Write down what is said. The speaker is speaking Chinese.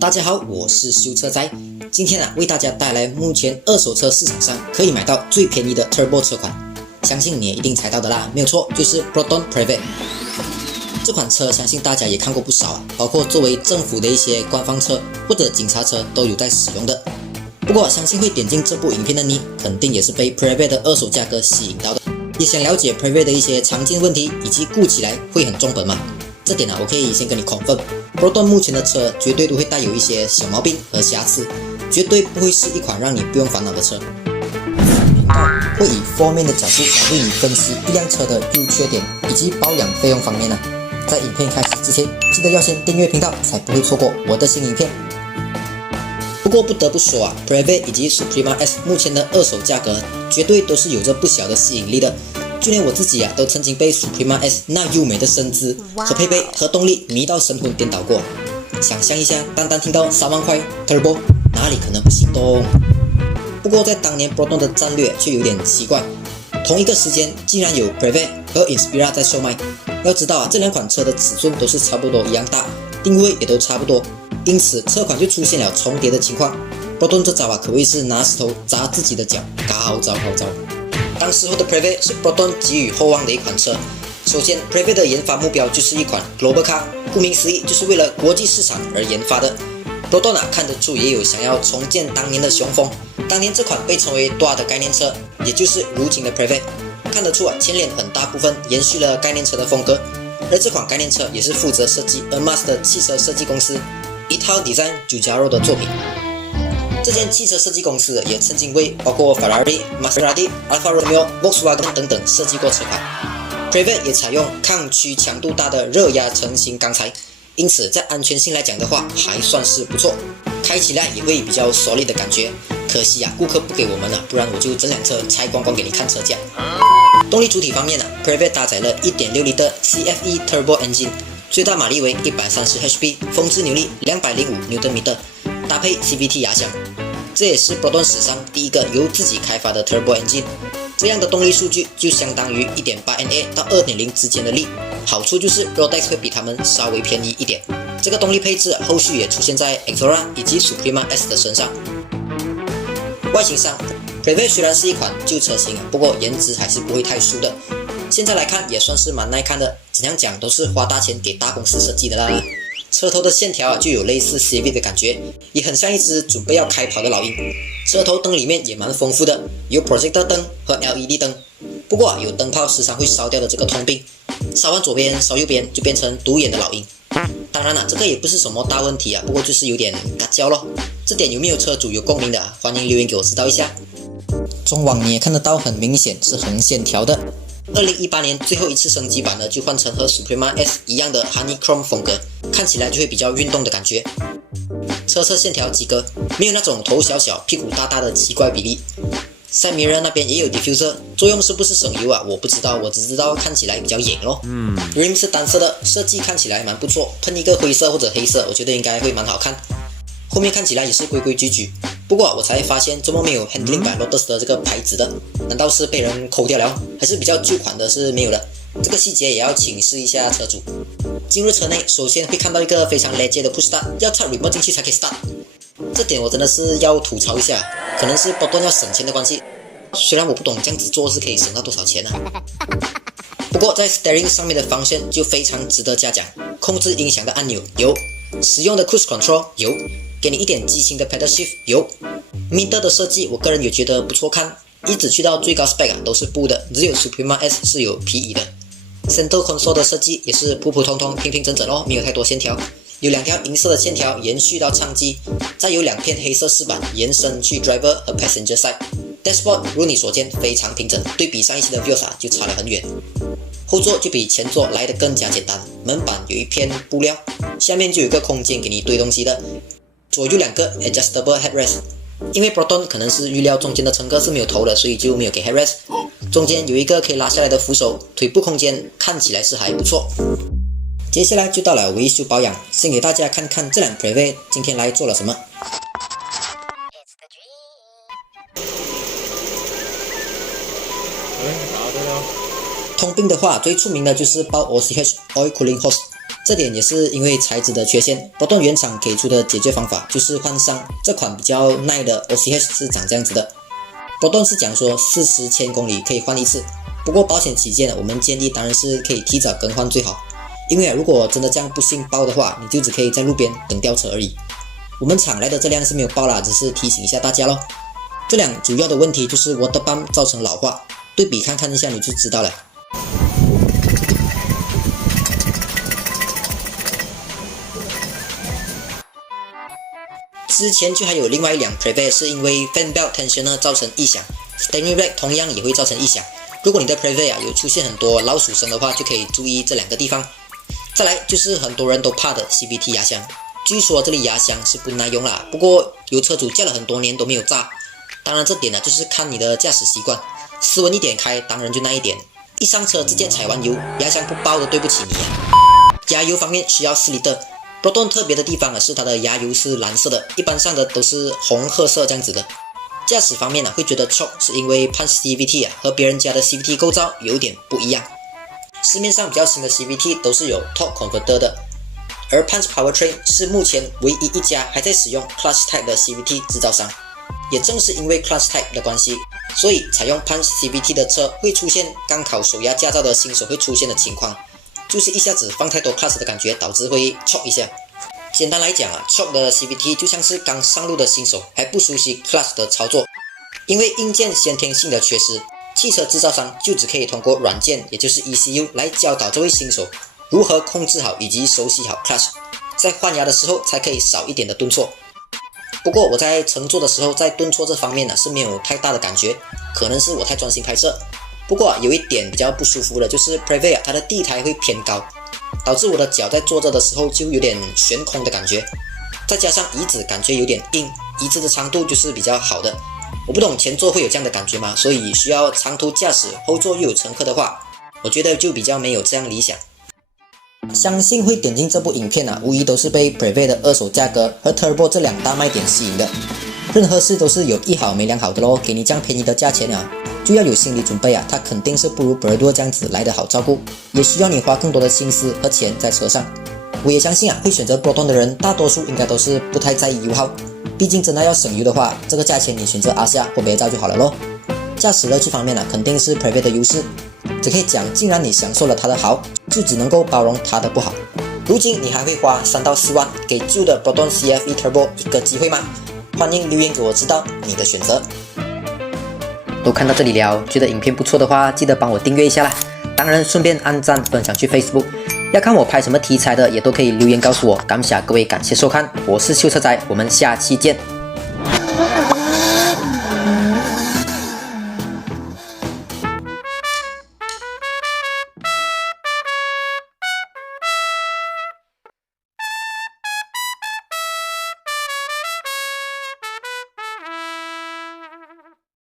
大家好，我是修车仔，今天为大家带来目前二手车市场上可以买到最便宜的 Turbo 车款，相信你也一定猜到的啦，没有错，就是 Proton Private。这款车相信大家也看过不少啊，包括作为政府的一些官方车或者警察车都有在使用的。不过相信会点进这部影片的你，肯定也是被 Private 的二手价格吸引到的，也想了解 Private 的一些常见问题以及顾起来会很重本吗？这点我可以先跟你 confirm。Proton 目前的车绝对都会带有一些小毛病和瑕疵，绝对不会是一款让你不用烦恼的车。频道会以 4面的角度来为你分析一辆车的优缺点以及保养费用方面。在影片开始之前，记得要先订阅频道，才不会错过我的新影片。不过不得不说Private 以及 Suprema S 目前的二手价格绝对都是有着不小的吸引力的。就连我自己都曾经被 Suprema S 那优美的身姿和配备和动力迷到神魂颠倒过。想象一下，单单听到3万块 Turbo， 哪里可能不心动？不过在当年 Proton 的战略却有点奇怪，同一个时间竟然有 Private 和 Inspira 在售卖。要知道这两款车的尺寸都是差不多一样大，定位也都差不多，因此车款就出现了重叠的情况。Proton 这招可谓是拿石头砸自己的脚，高招高招。当时候的 Private 是 Proton 寄予厚望的一款车。首先 Private 的研发目标就是一款 Global Car， 顾名思义就是为了国际市场而研发的。Proton 看得出也有想要重建当年的雄风。当年这款被称为 DOA 的概念车，也就是如今的 Private， 看得出前脸很大部分延续了概念车的风格。而这款概念车也是负责设计 Hermes 的汽车设计公司Ital Design Giugiaro 的作品。这间汽车设计公司也曾经为包括 Ferrari、Maserati、Alfa Romeo、Volkswagen 等等设计过车款。Private 也采用抗曲强度大的热压成型钢材，因此在安全性来讲的话还算是不错，开起来也会比较 solid 的感觉。可惜顾客不给我们不然我就整辆车拆光光给你看车架。动力主体方面Private 搭载了 1.6 L 的 CFE Turbo Engine， 最大马力为130 HP， 峰值扭力205 Nm， 搭配 CVT 压箱。这也是 Proton 史上第一个由自己开发的 Turbo Engine。这样的动力数据就相当于 1.8 NA 到 2.0 之间的力，好处就是 Rodex 会比他们稍微便宜一点。这个动力配置后续也出现在 Exora 以及 Suprema S 的身上。外形上 Private 虽然是一款旧车型，不过颜值还是不会太输的。现在来看也算是蛮耐看的，怎样讲都是花大钱给大公司设计的啦。车头的线条就有类似 CV 的感觉，也很像一只准备要开跑的老鹰。车头灯里面也蛮丰富的，有 projector 灯和 LED 灯。不过有灯泡时常会烧掉的这个通病，烧完左边烧右边就变成独眼的老鹰。当然这个也不是什么大问题不过就是有点嘎焦咯。这点有没有车主有共鸣的欢迎留言给我知道一下。中网你也看得到，很明显是横线条的。2018年最后一次升级版就换成和 Suprema S 一样的 Honeychrome 风格，看起来就会比较运动的感觉。车侧线条及格，没有那种头小小屁股大大的奇怪比例。Side mirror 那边也有 diffuser， 作用是不是省油我不知道，我只知道看起来比较眼咯。Rim 是单色的，设计看起来蛮不错，喷一个灰色或者黑色，我觉得应该会蛮好看。后面看起来也是规规矩矩，不过我才发现怎么没有 Handling by Lotus 的这个牌子的，难道是被人抠掉了？还是比较旧款的是没有了？这个细节也要请示一下车主。进入车内，首先会看到一个非常 legit 的 push start， 要插 remote 进去才可以 start。这点我真的是要吐槽一下，可能是Proton要省钱的关系。虽然我不懂这样子做是可以省到多少钱不过在 steering 上面的方向就非常值得嘉奖，控制音响的按钮有，使用的 cruise control 有，给你一点激情的 pedal shift 有。meter 的设计我个人也觉得不错看，一直去到最高 spec 都是布的，只有 Suprema S 是有皮椅的。Center console 的设计也是普普通通平平整整没有太多线条，有2条银色的线条延续到唱机，再有2片黑色饰板延伸去 driver 和 passenger side。Dashboard 如你所见非常平整，对比上一期的 Vios 就差了很远。后座就比前座来得更加简单，门板有一片布料，下面就有一个空间给你堆东西的，左右2个 adjustable headrest。因为 Proton 可能是预料中间的乘客是没有头的，所以就没有给 headrest。中间有一个可以拉下来的扶手，腿部空间看起来是还不错。接下来就到了维修保养，先给大家看看这辆 Private 今天来做了什么。答对了。通病的话，最出名的就是爆 OCH Oil Cooling Hose， 这点也是因为材质的缺陷。波顿原厂给出的解决方法就是换上这款比较耐的 OCH 是长这样子的。波顿是讲说40千公里可以换一次，不过保险起见，我们建议当然是可以提早更换最好。因为如果真的这样不幸爆的话，你就只可以在路边等吊车而已。我们厂来的这辆是没有爆啦，只是提醒一下大家咯。这辆主要的问题就是 water pump 造成老化，对比看看一下你就知道了。之前就还有另外一辆 Prevate 是因为 fan belt tensioner 造成异响 ，steering rack 同样也会造成异响。如果你的 Prevate 有出现很多老鼠声的话，就可以注意这两个地方。再来就是很多人都怕的 CVT 压箱，据说这里压箱是不耐用啦，不过有车主驾了很多年都没有炸。当然这点呢就是看你的驾驶习惯，斯文一点开当然就耐一点，一上车直接踩完油，压箱不爆的对不起你啊。加油方面需要4 litre。Proton 特别的地方是它的压油是蓝色的，一般上的都是红褐色这样子的。驾驶方面会觉得 choke 是因为 Punch CVT 和别人家的 CVT 构造有点不一样。市面上比较新的 CVT 都是有 torque converter 的，而 Punch Powertrain 是目前唯一一家还在使用 Clutch Type 的 CVT 制造商。也正是因为 Clutch Type 的关系，所以采用 Punch CVT 的车会出现刚考手压驾照的新手会出现的情况。就是一下子放太多 clutch 的感觉，导致会 choke 一下。简单来讲choke 的 CVT 就像是刚上路的新手还不熟悉 clutch 的操作，因为硬件先天性的缺失，汽车制造商就只可以通过软件，也就是 ECU 来教导这位新手如何控制好以及熟悉好 clutch， 在换压的时候才可以少一点的顿挫。不过我在乘坐的时候，在顿挫这方面是没有太大的感觉，可能是我太专心开车。不过有一点比较不舒服的就是 Prevate 它的地台会偏高，导致我的脚在坐着的时候就有点悬空的感觉，再加上椅子感觉有点硬，椅子的长度就是比较好的。我不懂前座会有这样的感觉吗？所以需要长途驾驶，后座又有乘客的话，我觉得就比较没有这样理想。相信会点进这部影片无疑都是被 Prevate 的二手价格和 Turbo 这两大卖点吸引的。任何事都是有一好没两好的咯，给你这样便宜的价钱就要有心理准备它肯定是不如 Peredor 这样子来得好照顾，也需要你花更多的心思和钱在车上。我也相信会选择Proton的人，大多数应该都是不太在意油耗，毕竟真的要省油的话，这个价钱你选择阿夏或别照就好了咯。驾驶乐趣方面肯定是 Prevate 的优势，只可以讲，既然你享受了它的好，就只能够包容它的不好。如今你还会花3到4万给旧的 Proton CFE Turbo 一个机会吗？欢迎留言给我知道你的选择。都看到这里了，觉得影片不错的话，记得帮我订阅一下啦。当然顺便按赞分享去 Facebook。要看我拍什么题材的，也都可以留言告诉我。感谢各位，感谢收看，我是修车仔，我们下期见。